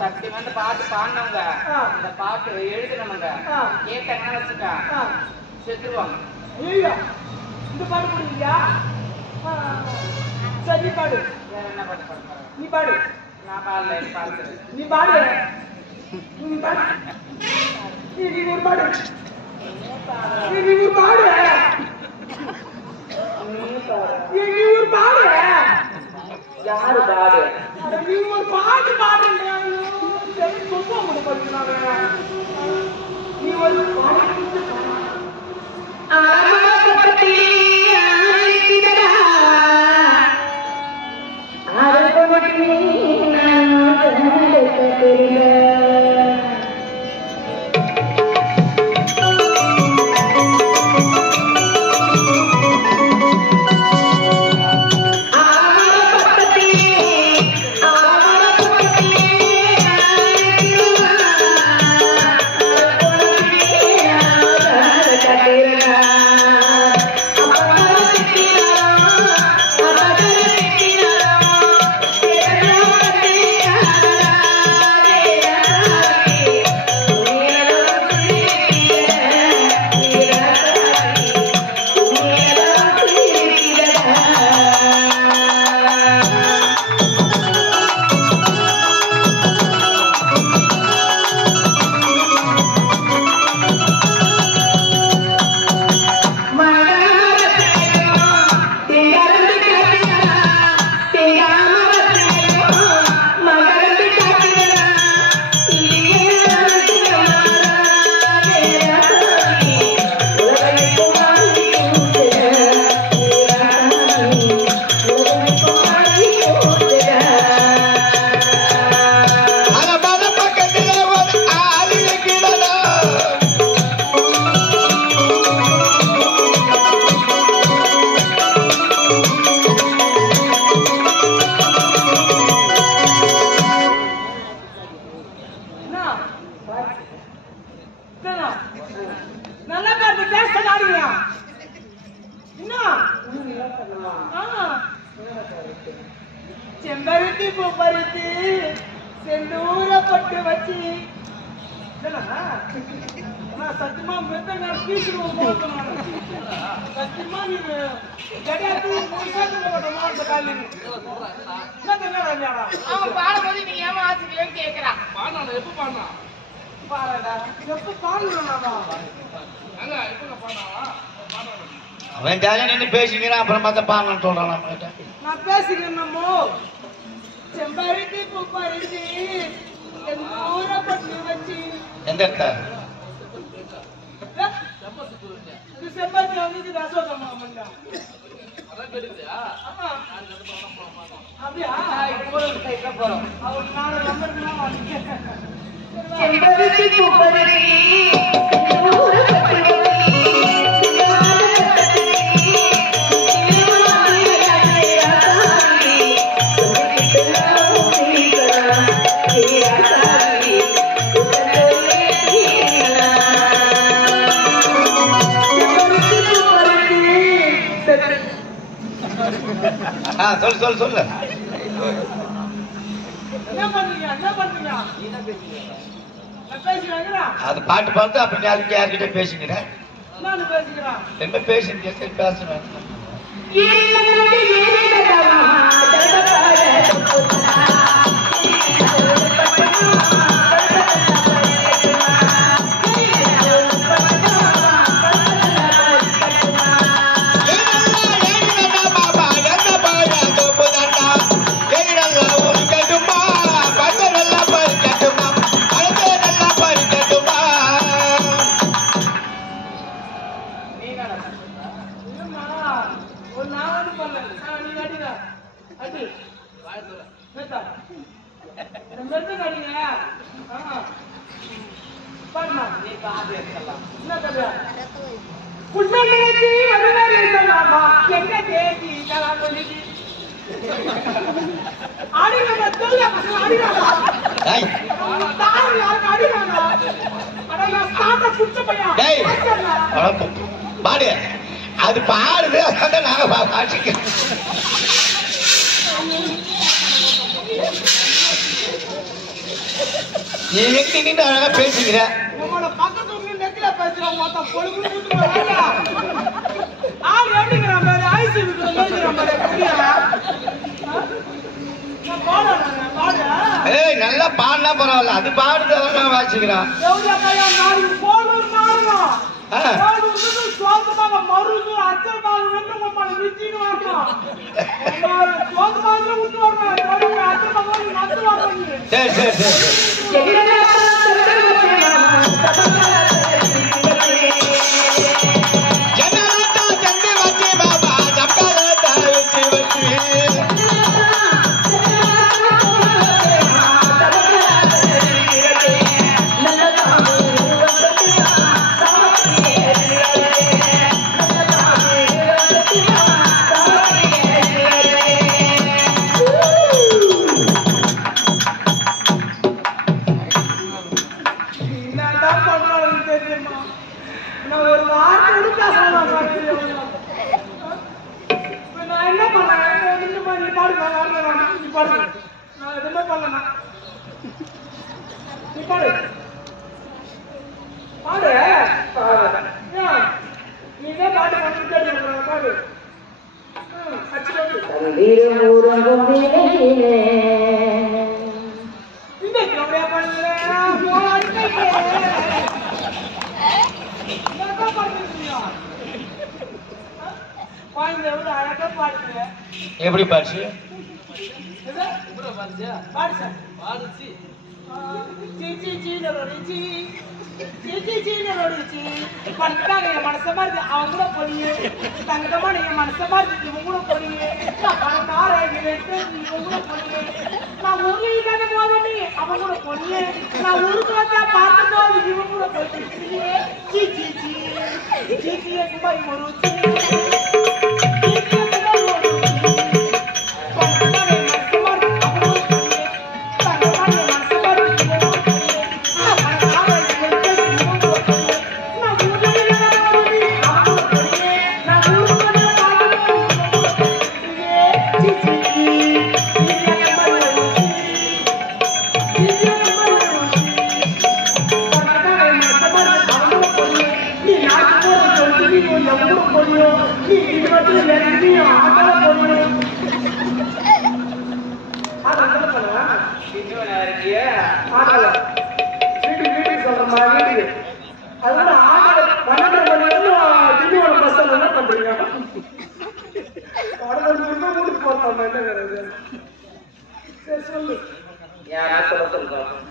சக்தி வந்து பாட்டு பாடினவங்க இந்த பாட்டு எழுதினவங்க கேட்டாங்கன்னா வச்சுக்கா செத்துருவாங்க. ஐயா இந்த பாட்டு போடுவீங்களா? சரி பாடு. வேற என்ன பாட்டு பாடுற? நீ பாடு. நான் பாடல, பாடுறேன். நீ பாடு. நீ பாடு. நீ ஒரு பாடு. நீ ஒரு பாடு. நீ ஒரு பாடு. யாரு பாடு? நீ ஒரு பாட்டு பாடுறாங்க. சரி ரொம்ப கூட படிக்கிறாங்க. நீ ஒரு பாடு. நல்லா பாட்டு பேச நாடுங்க. செம்பருத்தி பூ பறித்து செந்தூர பட்டு வச்சு சத்தியமா மெத்தங்க பீசுவோம். சத்தியமா நீங்க அவன் பாடும்போது நீ ஏன் வாசிக்கலன்னு கேட்கிறான். எப்ப பாடுனா எப்ப பாடுனா அவன் ஜாலியா நின்று பேசிக்கிறான். அப்புறம் பார்த்தா பாடணும்னு சொல்றான். நம்மகிட்ட நான் பேசிக்கிறேன். நம்ம செம்பருத்தி பூ பறிச்சு செந்தூர பட்டு வச்சு எந்த இடத்த செம்பருத்தி வந்து அசோகம் அப்படியா போறோம். அவர் நாலு நம்பர் செம்பருத்தி பூ பறிச்சு செந்தூர பட்டு சொல்லு சொல்லு. என்ன பண்றீங்க? அது பாட்டு பாட்டு அப்ப யார்கிட்ட பேசிக்கிறேன். நான் பேசிக்கிறேன். என்ன பேசுறீங்க? பேசுறேன். பாடு அது பாடுது. அதான் நாங்க பாடிக்கிறோம். நீ எங்க நின்று அழகா பேசுகிற உங்களோட பக்கத்து நெத்தில பேசுறோம் மொத்தம் பொழுது ஆள் எப்படிங்கிற மாதிரி ஐசி வீட்டுல மேய்க்கிற மாதிரி பாடு ஏய் நல்லா பாடலாம் பரவாயில்ல அது பாடுறத வாசிக்கிறான் எவ்வளோ கையா நாளைக்கு போனூர் நாடகம் சோகமாக மருந்து அச்சமாக வந்து உங்களை விச்சின்னு வரணும் சோகமாக விட்டு வரணும் அச்சமாக வந்து வரணும் சரி சரி சரி எப்படி பாடுச்சு மனசமா இருக்கு அவங்க கூட பொழிய தங்கமா நீங்க மனசமா இருக்கு இவங்க கூட பொழிய நான் ஊர்ல இல்லாத போதே அவங்க கூட பொழிய நான் ஊருக்கு வந்தா பார்த்துட்டோம் இவங்க கூட பொழிய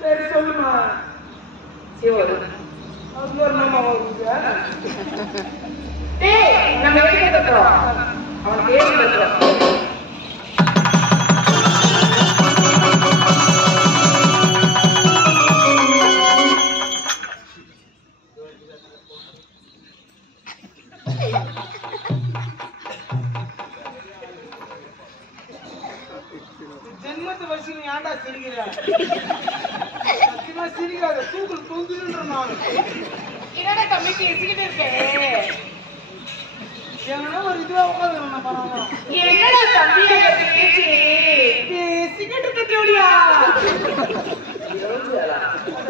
சரி சொல்லுமா நம்ம அவன் பேர் ஜென்மத்து வச்சு நீ ஏன்டா சிரிக்கிற சத்தியமா சிரிக்காத தூக்குள் தொங்குன்ற நான் என்னடா தம்பி பேசிக்கிட்டு இருக்கேன் எங்கன்னா ஒரு இதுவா உட்காந்து பண்ணாங்க என்னடா தம்பி பேசி பேசிக்கிட்டு இருக்க ஜோடியா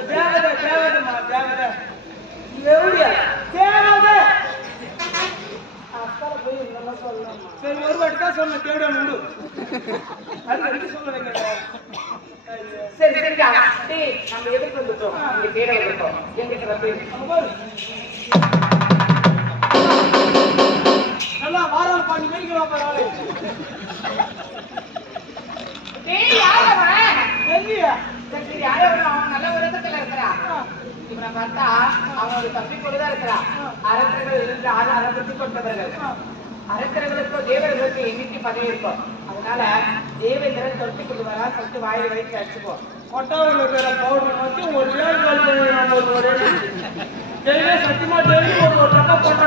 தேவதை தேவதைமா தேவதை எவ்வளியா தேவதை அப்பா போய் நல்லா சொல்லலாம் சரி ஒரு வாட்டி தான் சொன்ன தேவடா விடு அது அடிக்க சொல்ல வைங்க சரி சரிக்கா டேய் நம்ம எதுக்கு வந்துட்டோம் இங்க தேட வந்துட்டோம் எங்கிட்ட வந்து நல்லா வாரால் பாண்டி மேய்க்கலாம் பரவாயில்ல டேய் யார் அவன் தெரியல சரி யாரோ அவன் நல்ல உலகத்துல இருக்கிறா இவனை பார்த்தா அவன் ஒரு தப்பி கொண்டுதான் இருக்கிறா அரசர்கள் இருந்து அரசு கொண்டவர்கள் அரசர்களுக்கோ தேவர்களுக்கு எண்ணிக்கை பதவி இருக்கும் அதனால தேவேந்திரன் தொட்டி கொண்டு வரா சொல்லிட்டு வாயில வயிற்று அடிச்சுப்போம் கொட்டவர்கள் பேர பவுடர் மட்டும் ஒரு டெய்லி சத்தியமா டெய்லி ஒரு டப்பா போட்டா